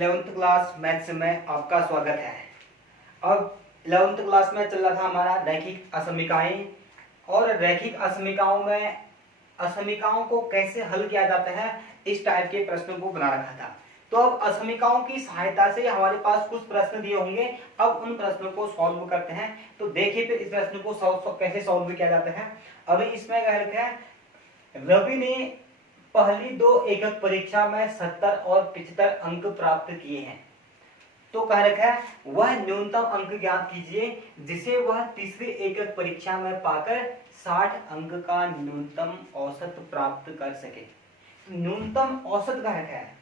11th class maths में आपका स्वागत है। अब 11th क्लास में चल रहा था हमारा रैखिक असमीकाएं, और रैखिक असमीकाओं में असमीकाओं को कैसे हल किया जाता है इस टाइप के प्रश्नों को बना रखा था। तो अब असमीकाओं की सहायता से हमारे पास कुछ प्रश्न दिए होंगे, अब उन प्रश्नों को सॉल्व करते हैं। तो देखिए फिर इस प्रश्न को कैसे सॉल्व किया जाता है। अभी इसमें कह रखा है रवि ने पहली दो एकक परीक्षा में 70 और 75 अंक प्राप्त किए हैं। तो कह रखा है वह न्यूनतम अंक ज्ञात कीजिए जिसे वह तीसरी एकक परीक्षा में पाकर 60 अंक का न्यूनतम औसत प्राप्त कर सके। तो न्यूनतम औसत कह रखा है,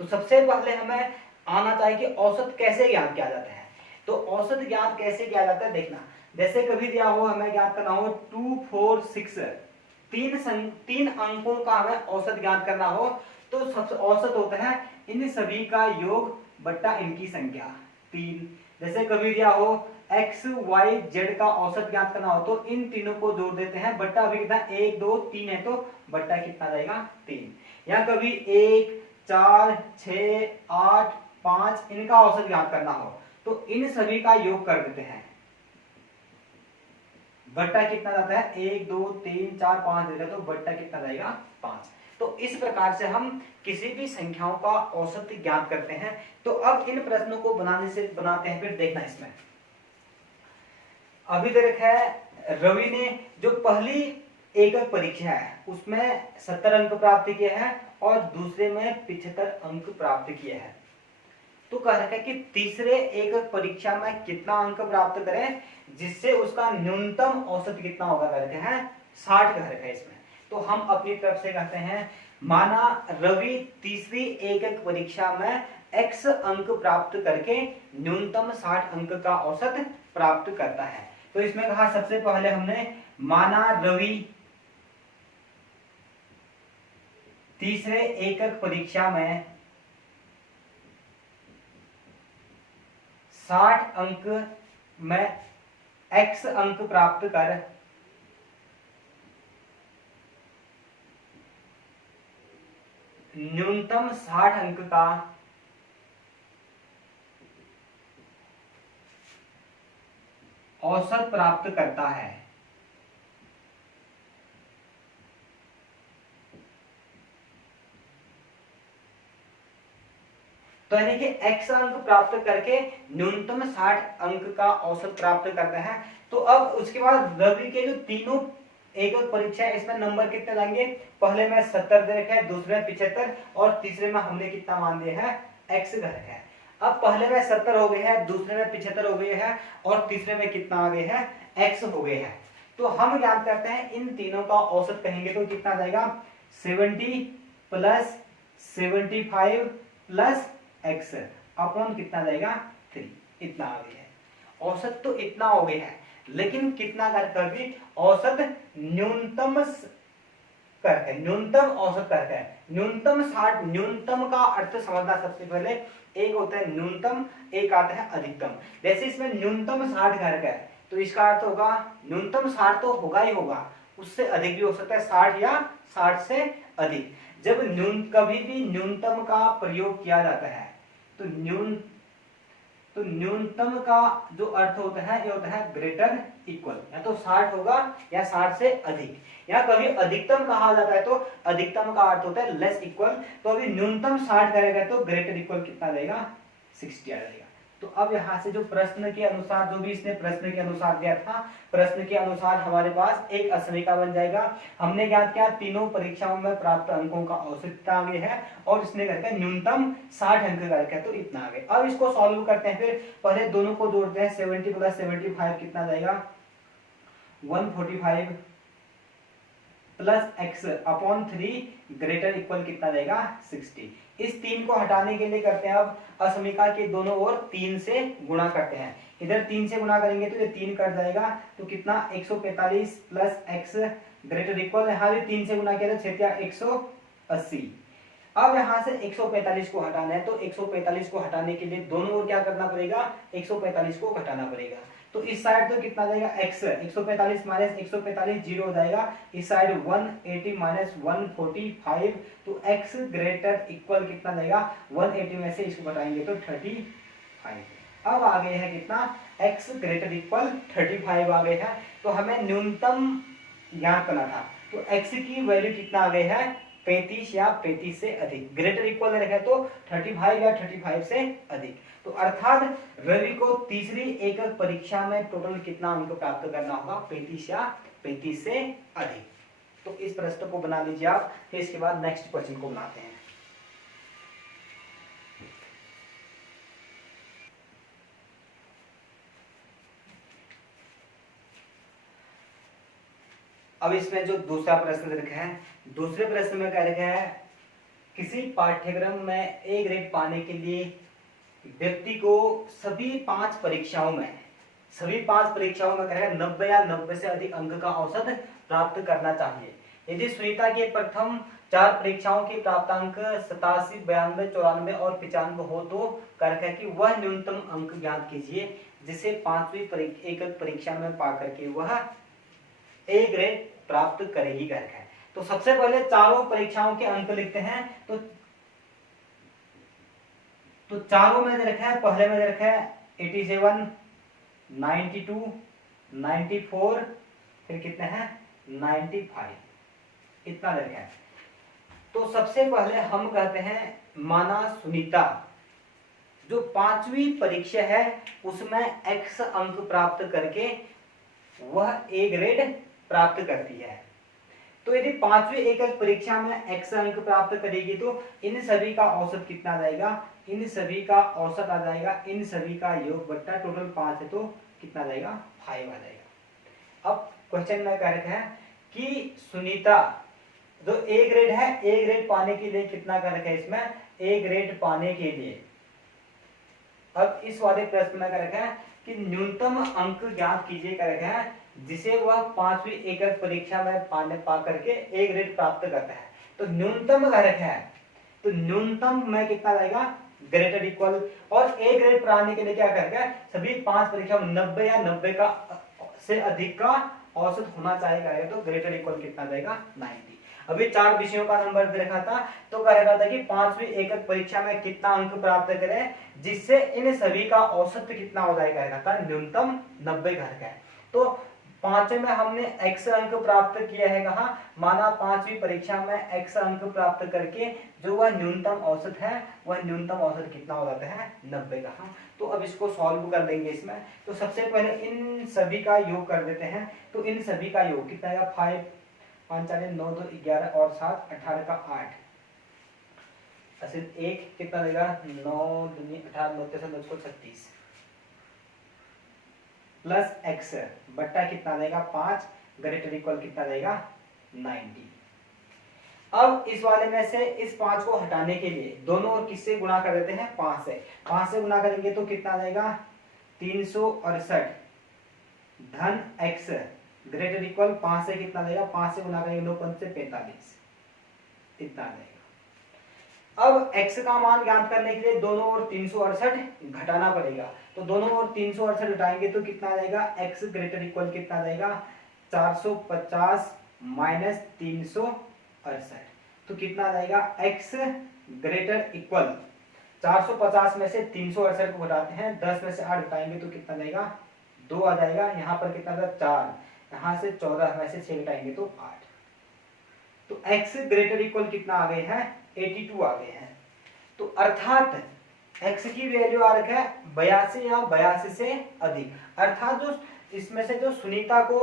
तो सबसे पहले हमें आना चाहिए कि औसत कैसे ज्ञात किया जाता है। तो औसत ज्ञात कैसे किया जाता है देखना, जैसे कभी दिया हो हमें ज्ञात करना हो 2 4 6 तीन अंकों का हमें औसत ज्ञात करना हो, तो सबसे औसत होता है इन सभी का योग बट्टा इनकी संख्या 3। जैसे कभी दिया हो x y z का औसत ज्ञात करना हो तो इन तीनों को जोड़ देते हैं, बट्टा अभी कितना 1 2 3 है तो बट्टा कितना जाएगा 3। या कभी 1 4 6 8 5 इनका औसत ज्ञात करना हो तो इन सभी का योग कर देते हैं, बट्टा कितना जाता है 1 2 3 4 5 देगा तो बट्टा कितना जाएगा 5। तो इस प्रकार से हम किसी भी संख्याओं का औसत ज्ञात करते हैं। तो अब इन प्रश्नों को बनाते हैं फिर देखना। इसमें अभी दे रखा है रवि ने जो पहली एकक परीक्षा है उसमें 70 अंक प्राप्त किए हैं और दूसरे में 75 अंक प्राप्त किए हैं। तो कह रखा है कि तीसरे एकक परीक्षा में कितना अंक प्राप्त करें जिससे उसका न्यूनतम औसत कितना होगा करके हैं 60 कह रखा है इसमें। तो हम अपनी तरफ से कहते हैं माना रवि तीसरी एकक परीक्षा में x अंक प्राप्त करके न्यूनतम 60 अंक का औसत प्राप्त करता है। तो इसमें कहा सबसे पहले हमने माना रवि तीसरे एकक परीक्षा में 60 अंक में x अंक प्राप्त कर न्यूनतम 60 अंक का औसत प्राप्त करता है। तो यानी कि x अंक प्राप्त करके न्यूनतम 60 अंक का औसत प्राप्त करते हैं। तो अब उसके बाद रवि के जो तीनों एकक परीक्षा है इसमें नंबर कितने जाएंगे, पहले में 70 दे रखा है, दूसरे में 75 और तीसरे में हमने कितना मान दिया है x दे रखा है। अब पहले में 70 हो गए हैं, दूसरे में 75 हो गए हैं और तीसरे में कितना आ गए हैं x हो गए हैं। तो हम ज्ञात करते हैं इन तीनों का औसत कहेंगे तो कितना जाएगा 70 प्लस 75 प्लस x अपॉन कितना जाएगा 3, इतना आ गया है। औसत तो इतना हो गया है, लेकिन कितना कर भी औसत न्यूनतम करके न्यूनतम औसत करके न्यूनतम 60। न्यूनतम का अर्थ समझना सबसे पहले, एक होता है न्यूनतम, एक आता है अधिकतम। जैसे इसमें न्यूनतम 60 करके है तो इसका अर्थ होगा न्यूनतम 60 तो होगा ही होगा, उससे अधिक भी हो सकता है 60 या 60 से अधिक। जब कभी भी न्यूनतम का प्रयोग किया जाता है तो न्यूनतम का जो अर्थ होता है ये होता है ग्रेटर इक्वल, या तो 60 होगा या 60 से अधिक। या कभी अधिकतम कहा जाता है तो अधिकतम का अर्थ होता है लेस इक्वल। तो अभी न्यूनतम 60 करेगा तो ग्रेटर इक्वल कितना देगा 60 आ जाएगा। तो अब यहाँ से जो प्रश्न के अनुसार जो भी इसने प्रश्न के अनुसार दिया था, प्रश्न के अनुसार हमारे पास एक असमीका बन जाएगा। हमने ज्ञात किया तीनों परीक्षाओं में प्राप्त अंकों का औसत इतना आ गया है और इसने करके न्यूनतम 60 अंक करके तो इतना आ गया। अब इसको सॉल्व करते हैं, फिर पहले दोनों को जोड़ते हैं। 70 प्लस 75 कितना जाएगा 145 plus x upon 3 greater equal कितना जाएगा 60। इस 3 को हटाने के लिए करते हैं अब असमीका के दोनों ओर 3 से गुणा करते हैं। इधर 3 से गुणा करेंगे तो ये 3 कट जाएगा तो कितना 145 प्लस x ग्रेटर इक्वल, यहाँ भी 3 से गुणा किया तो 180। अब यहाँ से 145 को हटाना है तो 145 को हटाने के लिए दोनों ओर क्या करना पड़ेगा 145 को घटाना पड़ेगा। तो इस साइड तो कितना जाएगा x, 145 माइनस 145 जीरो हो जाएगा, इस साइड 180 माइनस 145, तो x ग्रेटर इक्वल कितना जाएगा 180 में से इसको घटाएंगे तो 35। अब आ गए हैं कितना x ग्रेटर इक्वल 35 आ गए हैं। तो हमें न्यूनतम ज्ञात करना था, तो x की वैल्यू कितना आ गए है 35 या 35 से अधिक, ग्रेटर इक्वल रखे तो 35 या 35 से अधिक। तो अर्थात रवि को तीसरी एकक परीक्षा में टोटल कितना अंक प्राप्त करना होगा 35 या 35 से अधिक। तो इस प्रश्न को बना लीजिए आप, फिर इसके बाद नेक्स्ट क्वेश्चन को बनाते हैं। अब इसमें जो दूसरा प्रश्न रखा है, दूसरे प्रश्न में क्या रखा है, किसी पाठ्यक्रम में ए ग्रेड पाने के लिए व्यक्ति को सभी पांच परीक्षाओं में करेगा 90 या 90 से अधिक अंक का औसत प्राप्त करना चाहिए। यदि सुनीता के प्रथम 4 परीक्षाओं के प्राप्तांक 87, 92, 94 और 95 हो तो करके कि वह न्यूनतम अंक ज्ञात कीजिए जिसे 5वीं एकक परीक्षा में पा करके वह ए ग्रेड प्राप्त करेगी करके। तो सबसे पहले चारों परीक्षाओं के अंक लिखते हैं। तो चारों में दे रखा है, पहले में दे रखा है 87, 92, 94, फिर कितने हैं 95, इतना दे रखा है। तो सबसे पहले हम कहते हैं माना सुनीता जो 5वीं परीक्षा है उसमें x अंक प्राप्त करके वह ए ग्रेड प्राप्त करती है। तो यदि 5वीं एकक परीक्षा में x अंक प्राप्त करेगी तो इन सभी का औसत कितना जाएगा, इन सभी का औसत आ जाएगा इन सभी का योग बट्टा टोटल 5 है तो कितना जाएगा 5 आ जाएगा। अब क्वेश्चन में कह रहे हैं कि सुनीता जो ए ग्रेड है, ए ग्रेड पाने के लिए कितना कर रखा है, इसमें ए ग्रेड पाने के लिए अब इस वाले प्रश्न में कर रखा है कि न्यूनतम अंक ज्ञात कीजिए कर रखा है जिसे वह 5वीं एकक परीक्षा में पा करके ए ग्रेड प्राप्त करता है। तो न्यूनतम कर रखा है, तो न्यूनतम में कितना जाएगा ग्रेटर इक्वल, और ए ग्रेड पाने के लिए क्या कर रखा है सभी 5 परीक्षा में 90 या 90 का से अधिक का औसत होना चाहिए, तो ग्रेटर इक्वल कितना जाएगा 90। अभी 4 विषयों का नंबर दे रखा था तो कह रखा था कि 5वीं एकक परीक्षा में कितना अंक प्राप्त करें जिससे इन सभी का औसत कितना हो जाएगा, रखा था न्यूनतम 90 घर का है। तो 5 में हमने x अंक प्राप्त किया है, कहा माना 5वीं परीक्षा में x अंक प्राप्त करके जो वह न्यूनतम औसत है वह न्यूनतम औसत कितना हो जाता है 90 का। तो अब इसको सॉल्व कर देंगे इसमें। तो सबसे पहले इन सभी का योग कर देते हैं। तो इन सभी का योग कितना आएगा 5, 5 4 9 2 11 और 7 18 का 8 1 कितना देगा 9 दूनी 18 9 3 9 36 प्लस x बट्टा कितना देगा 5 ग्रेटर इक्वल कितना देगा 90। अब इस वाले में से इस 5 को हटाने के लिए दोनों ओर किससे गुणा कर देते हैं 5 से। 5 से गुणा करेंगे तो कितना देगा 368 धन x ग्रेटर इक्वल 5 से कितना देगा 5 से गुणा करेंगे 9 5 से 45 इतना देगा। अब x का मान ज्ञात करने के लिए दोनों ओर 368 घटाना पड़ेगा। तो दोनों ओर 368 घटाएंगे तो कितना जाएगा x ग्रेटर इक्वल कितना जाएगा 450 माइनस 368 तो कितना जाएगा x ग्रेटर इक्वल 450 में से 368 को घटाते हैं 10 में से 8 घटाएंगे तो कितना जाएगा 2 आ जाएगा। यहाँ पर कितना था 4, यहाँ से 14 में से 6 घटाएंगे तो 8। तो x ग्रेटर इक्वल कितना आ गए हैं 82 आ गए हैं। तो अर्थात x की वैल्यू आ रखा है 82 या 82 से अधिक। अर्थात जो इसमें से जो सुनीता को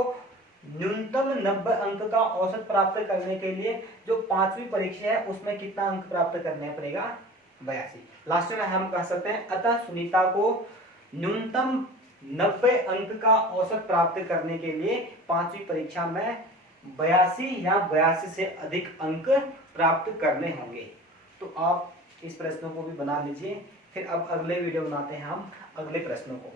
न्यूनतम 90 अंक का औसत प्राप्त करने के लिए जो 5वीं परीक्षा है उसमें कितना अंक प्राप्त करना पड़ेगा 82। लास्ट में हम कह सकते हैं अतः सुनीता को न्यूनतम 90 अंक का औसत प्राप्त करने के लिए 5वीं परीक्षा में 82 या 82 से अधिक अंक प्राप्त करने होंगे। तो आप इस प्रश्नों को भी बना लीजिए। फिर अब अगले वीडियो बनाते हैं हम अगले प्रश्नों को।